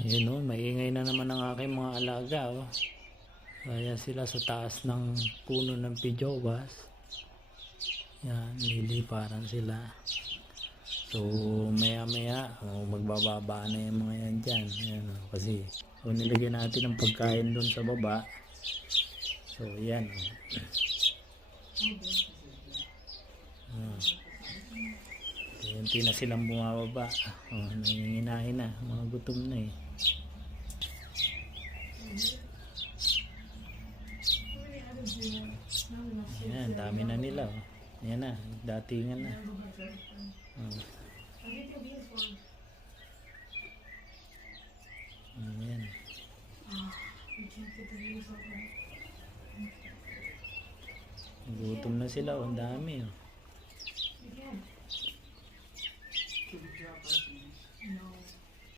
Ayun o, maingay na naman ang aking mga alaga o. Kaya sila sa taas ng puno ng pijobas. Yan, niliparan sila. So maya maya magbababa na yung mga yan dyan. Yan, o. Kasi kung nilagyan natin ng pagkain doon sa baba. So yan o. Unti na silang bumababa. Nanginginahin na, mga gutom na eh. Ayan, dami na nila oh. Ayan na, datingan na. Ayan. Gutom na sila oh, ang dami oh.